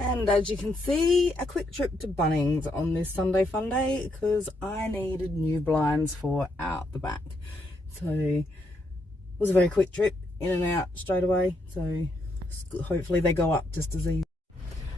And as you can see, a quick trip to Bunnings on this Sunday fun day because I needed new blinds for out the back. So it was a very quick trip, in and out straight away. So hopefully they go up just as easy.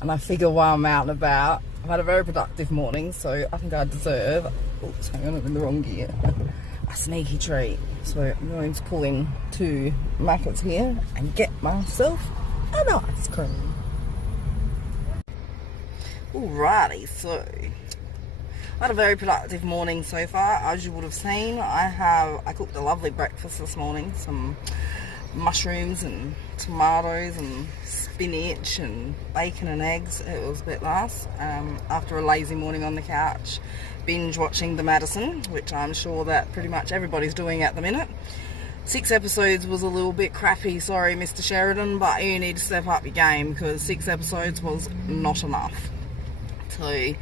And I figure while I'm out and about, I've had a very productive morning, so I think I deserve, oops, hang on, I'm in the wrong gear, a sneaky treat. So I'm going to pull in to Macca's here and get myself an ice cream. Alrighty, so I had a very productive morning so far. As you would have seen, I cooked a lovely breakfast this morning, some mushrooms and tomatoes and spinach and bacon and eggs. It was a bit nice after a lazy morning on the couch, binge watching The Madison, which I'm sure that pretty much everybody's doing at the minute. 6 episodes was a little bit crappy, sorry Mr. Sheridan, but you need to step up your game because 6 episodes was not enough. So,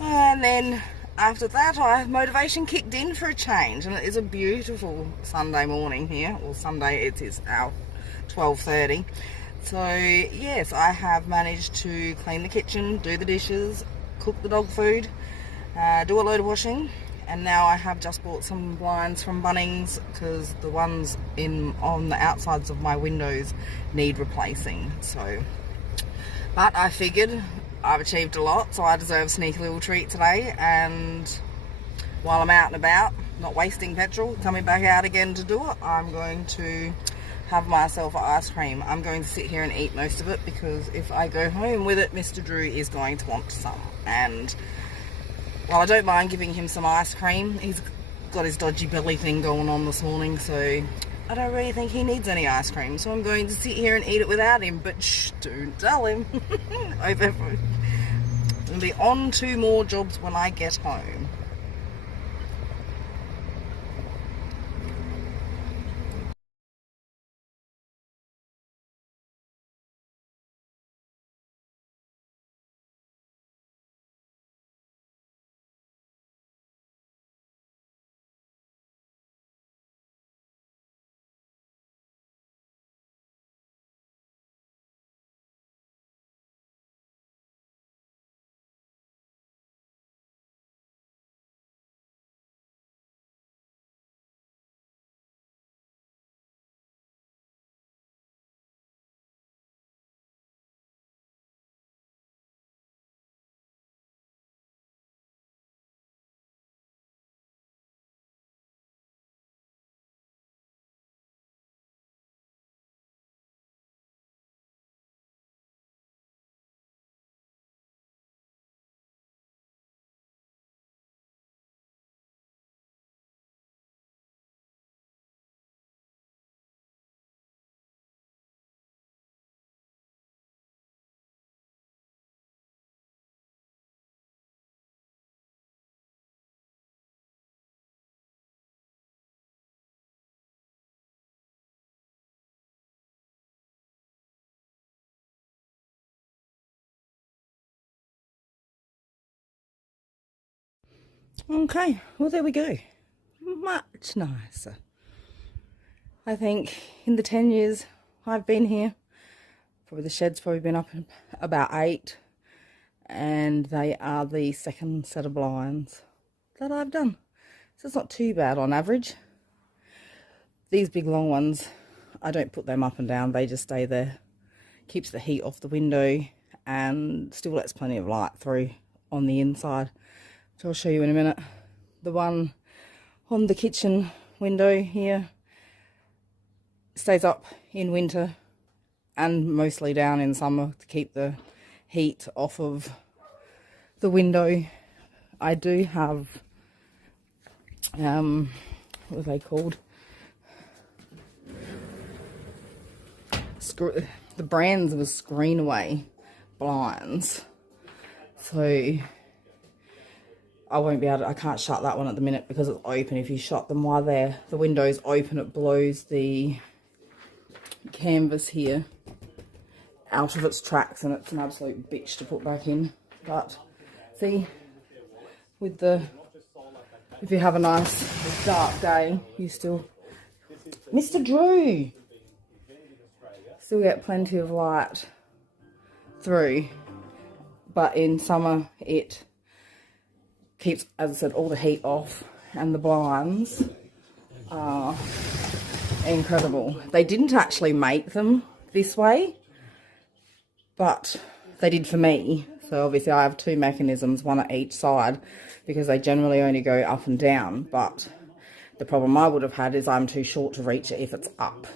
and then after that, motivation kicked in for a change, and it is a beautiful Sunday morning here, or Sunday, it is now 12:30. So yes, I have managed to clean the kitchen, do the dishes, cook the dog food, do a load of washing, and now I have just bought some blinds from Bunnings because the ones on the outsides of my windows need replacing. So, but I figured I've achieved a lot, so I deserve a sneaky little treat today, and while I'm out and about, not wasting petrol, coming back out again to do it, I'm going to have myself ice cream. I'm going to sit here and eat most of it because if I go home with it, Mr. Drew is going to want some, and while I don't mind giving him some ice cream, he's got his dodgy belly thing going on this morning, so I don't really think he needs any ice cream, so I'm going to sit here and eat it without him, but shh, don't tell him. I'll be on to more jobs when I get home. Okay, well there we go. Much nicer. I think in the 10 years I've been here, probably the shed's probably been up about 8, and they are the second set of blinds that I've done. So it's not too bad on average. These big long ones, I don't put them up and down, they just stay there. Keeps the heat off the window and still lets plenty of light through on the inside, which I'll show you in a minute. The one on the kitchen window here stays up in winter and mostly down in summer to keep the heat off of the window. I do have what are they called, the brands of screen away blinds, so I won't be able to, I can't shut that one at the minute because it's open. If you shut them while the window's open, it blows the canvas here out of its tracks and it's an absolute bitch to put back in. But see, with if you have a nice dark day, you still, Mr. Drew, still get plenty of light through but in summer it keeps, as I said, all the heat off, and the blinds are incredible. They didn't actually make them this way, but they did for me. So obviously I have two mechanisms, one at each side, because they generally only go up and down. But the problem I would have had is I'm too short to reach it if it's up.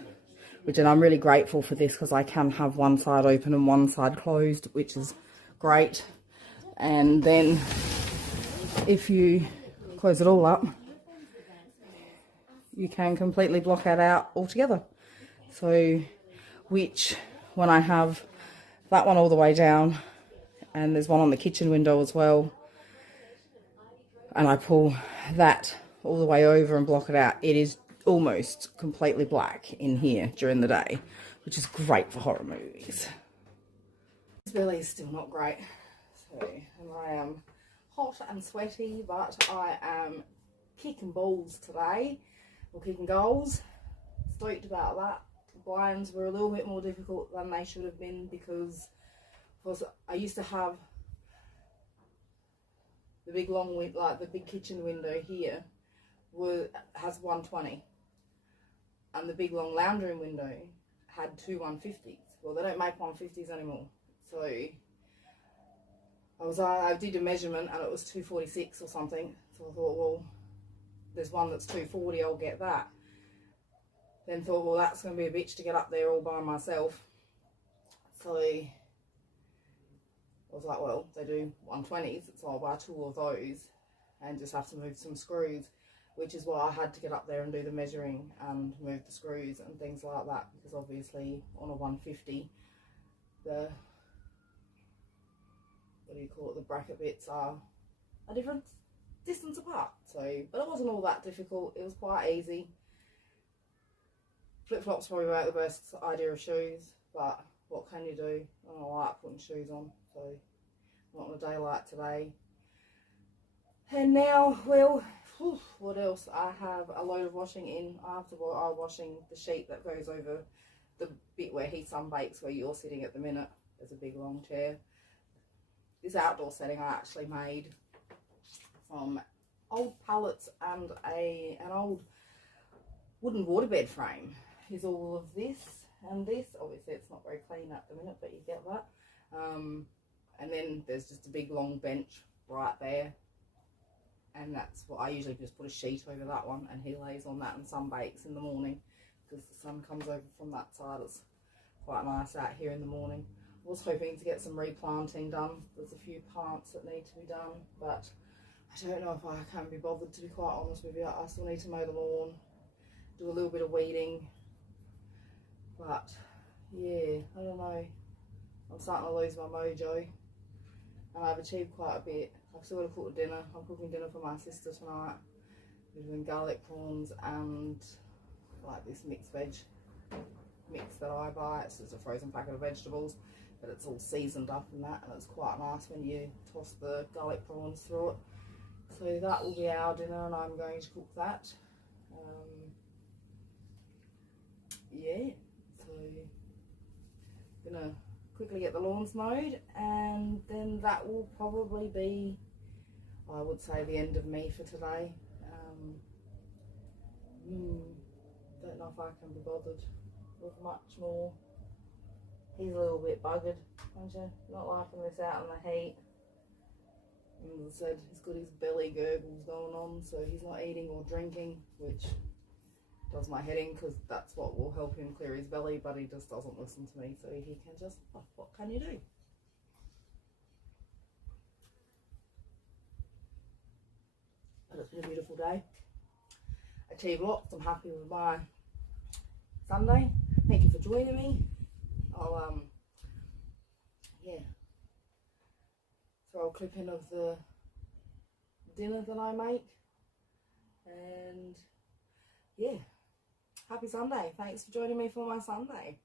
And I'm really grateful for this because I can have one side open and one side closed, which is great. And then if you close it all up, you can completely block it out altogether. So, which when I have that one all the way down, and there's one on the kitchen window as well, and I pull that all the way over and block it out, it is almost completely black in here during the day, which is great for horror movies. This belly is still not great, so, and I am hot and sweaty, but I am kicking balls today, or kicking goals. Stoked about that. The blinds were a little bit more difficult than they should have been, because I used to have the big long window, like the big kitchen window here has 120, and the big long lounge room window had two 150s. Well, they don't make 150s anymore, so I did a measurement and it was 246 or something. So I thought, well, there's one that's 240, I'll get that. Then thought, well, that's going to be a bitch to get up there all by myself. So I was like, well, they do 120s, so I'll buy two of those and just have to move some screws, which is why I had to get up there and do the measuring and move the screws and things like that, because obviously on a 150, the, what do you call it, the bracket bits are a different distance apart. So, but it wasn't all that difficult, it was quite easy. Flip-flops probably weren't the best idea of shoes, but what can you do? I don't like putting shoes on, so not on a day like today. And now, well, what else? I have a load of washing in. I'm washing the sheet that goes over the bit where he sunbakes, where you're sitting at the minute. There's a big long chair. This outdoor setting I actually made from old pallets and an old wooden waterbed frame. Is all of this and this. Obviously it's not very clean at the minute, but you get that. And then there's just a big long bench right there, and that's what I usually just put a sheet over that one, and he lays on that and sunbakes in the morning, because the sun comes over from that side. It's quite nice out here in the morning. I was hoping to get some replanting done. There's a few plants that need to be done, but I don't know if I can be bothered, to be quite honest with you. I still need to mow the lawn, do a little bit of weeding, but yeah, I don't know. I'm starting to lose my mojo, and I've achieved quite a bit. I've still got to cook dinner. I'm cooking dinner for my sister tonight. We're doing garlic prawns and like this mixed veg mix that I buy. It's just a frozen packet of vegetables, but it's all seasoned up and that, and it's quite nice when you toss the garlic prawns through it. So that will be our dinner, and I'm going to cook that. Yeah, so gonna quickly get the lawns mowed, and then that will probably be, I would say, the end of me for today. Don't know if I can be bothered with much more. He's a little bit buggered, aren't you? Not liking this out in the heat. And as I said, he's got his belly gurgles going on, so he's not eating or drinking, which does my head in, because that's what will help him clear his belly, but he just doesn't listen to me, so he can just, what can you do? But it's been a beautiful day. Achieved lots. I'm happy with my Sunday. Thank you for joining me. I'll yeah, throw a clip in of the dinner that I make, and yeah, happy Sunday. Thanks for joining me for my Sunday.